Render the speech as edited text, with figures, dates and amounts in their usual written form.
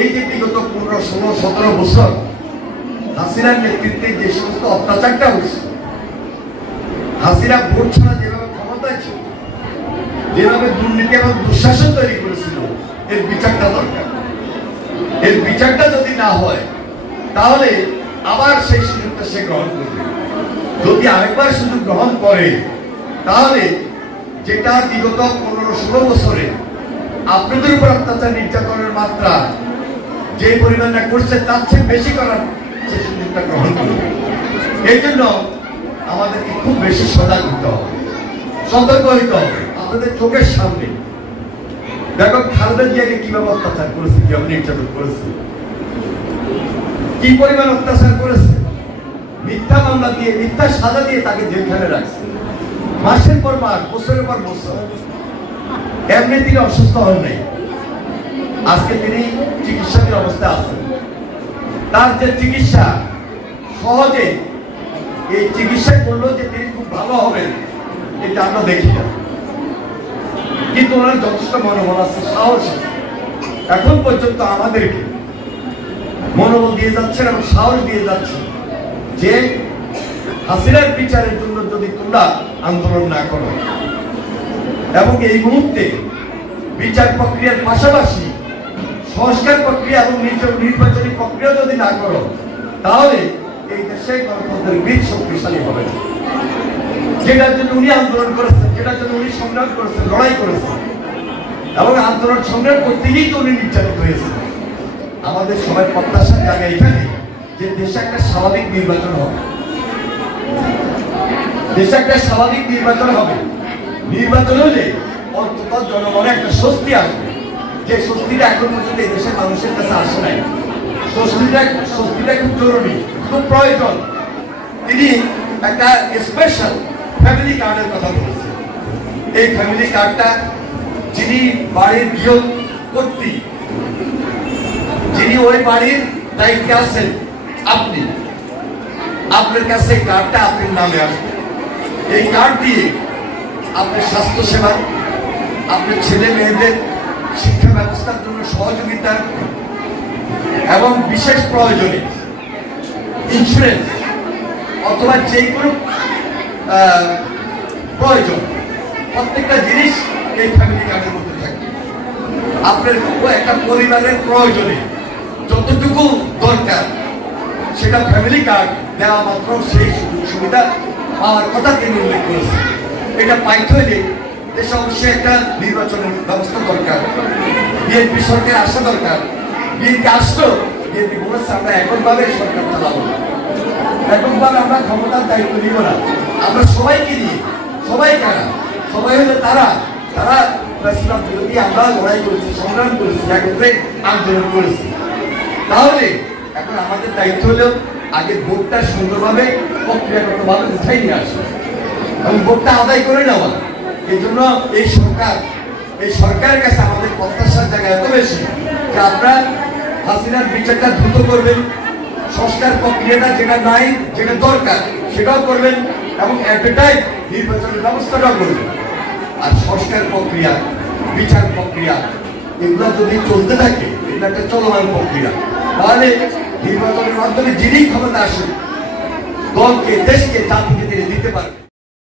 এই যে বিগত 15, 16, 17 বছর হাসিনার নেতৃত্বে যে সমস্ত অত্যাচারটা হয়েছে, হাসিনা ভোট ছাড়া যেভাবে ক্ষমতায় ছিল, যেভাবে দুর্নীতি এবং দুঃশাসন তৈরি করেছিল, এর বিচারটা দরকার। এর বিচারটা যদি না হয় তাহলে আবার সেই সুযোগটা সে গ্রহণ করবে। যদি আরেকবার সুযোগ গ্রহণ করে তাহলে যেটা বিগত 15-16 বছরে আপনাদের উপর অত্যাচার নির্যাতনের মাত্রা যে পরিমাণটা করছে তার চেয়ে বেশি করার সে সুযোগটা গ্রহণ করবে। এই জন্য আমাদেরকে খুব বেশি সজাগ হতে হবে, সতর্ক হইতে হবে। আপনাদের চোখের সামনে দেখো খালেদা জিয়াকে কিভাবে অত্যাচার করেছে, কিভাবে নির্যাতন করেছে, কি পরিমাণ অত্যাচার করেছে। মিথ্যা মামলা দিয়ে, মিথ্যা সাজা দিয়ে তাকে জেলখানে রাখছে মাসের পর মাস, বছরের পর বছর। এমনি তিনি অসুস্থ হন নাই, আজকে তিনি চিকিৎসাধীন অবস্থায় আছেন। তার যে চিকিৎসা, সহজে এই চিকিৎসা করলো যে তিনি খুব ভালো হবেন এটা আমরা দেখি না, কিন্তু ওনার যথেষ্ট মনোবল আছে, সাহস আছে। এখন পর্যন্ত আমাদেরকে মনোবল দিয়ে যাচ্ছেন এবং সাহস দিয়ে যাচ্ছেন যে হাসিনার বিচারের জন্য যদি তোমরা আন্দোলন না করো এবং এই মুহূর্তে বিচার প্রক্রিয়ার পাশাপাশি সংস্কার প্রক্রিয়া এবং নির্বাচনী প্রক্রিয়া যদি না করো তাহলে এই দেশে গণতন্ত্রের বীজ শক্তিশালী হবে না। যেটার জন্য উনি আন্দোলন করেছেন, যেটার জন্য উনি সংগ্রাম করেছেন, লড়াই করেছেন এবং আন্দোলন সংগ্রাম করতে গিয়েই তো উনি নির্যাতিত হয়েছেন। আমাদের সবাই প্রত্যাশার জায়গা এখানে যে দেশে একটা স্বাভাবিক নির্বাচন হবে, দেশে একটা স্বাভাবিক নির্বাচন হবে। নির্বাচন হলে অন্তত জনগণের একটা স্বস্তি আসবে, যে স্বস্তিটা এখন পর্যন্ত এই দেশের মানুষের কাছে আসে নাই। স্বস্তিটা খুব জরুরি, খুব প্রয়োজন। তিনি একটা স্পেশাল ফ্যামিলি কার্ডের কথা বলেছেন। এই ফ্যামিলি কার্ডটা যিনি বাড়ির গৃহ কর্ত্রী, যিনি ওই বাড়ির দায়িত্বে আছেন, আপনি, আপনার কাছে কার্ডটা আপনার নামে আসবে। এই কার্ড দিয়ে আপনার স্বাস্থ্য সেবা, আপনার ছেলে মেয়েদের শিক্ষা ব্যবস্থার জন্য সহযোগিতা এবং বিশেষ প্রয়োজনে ইন্স্যুরেন্স অথবা যে কোনো প্রয়োজন, প্রত্যেকটা জিনিস এই ফ্যামিলি কার্ডের মধ্যে থাকে। আপনার একটা পরিবারের প্রয়োজনে যতটুকু দরকার সেটা ফ্যামিলি কার্ড দেওয়া মাত্র সেই সুবিধা পাওয়ার কথা তিনি উল্লেখ করেছেন। এটা পাইতে হইলে দেশে অবশ্যই একটা নির্বাচনের ব্যবস্থা দরকার। বিএনপি সরকার আসা দরকার। বিএনপি আসলো, বিএনপি বলেছে আমরা এককভাবে সরকার চালাবো না, এককভাবে আমরা ক্ষমতার দায়িত্ব নিব না। আমরা সবাইকে নিয়ে, সবাই কারা, সবাই হলে তারা বিরোধী আমরা লড়াই করেছি, সংগ্রাম করেছি, একত্রে আন্দোলন করেছি। তাহলে এখন আমাদের দায়িত্ব হলো আগে ভোটটা সুন্দরভাবে প্রক্রিয়াগতভাবে উঠাই নিয়ে আসা এবং ভোটটা আদায় করে নেওয়া। এই জন্য এই সরকারের কাছে আমাদের প্রত্যাশার জায়গা এত বেশি যে আপনারা হাসিনার বিচারটা দ্রুত করবেন, সংস্কার প্রক্রিয়াটা যেটা নাই, যেটা দরকার সেটাও করবেন এবং এটাই নির্বাচনের ব্যবস্থাটাও করবেন। আর সংস্কার প্রক্রিয়া, বিচার প্রক্রিয়া এগুলো যদি চলতে থাকে, এটা একটা চলমান প্রক্রিয়া, তাহলে নির্বাচনের মাধ্যমে যিনি ক্ষমতা আসেন দলকে, দেশকে, জাতিকে তিনি দিতে পারবেন।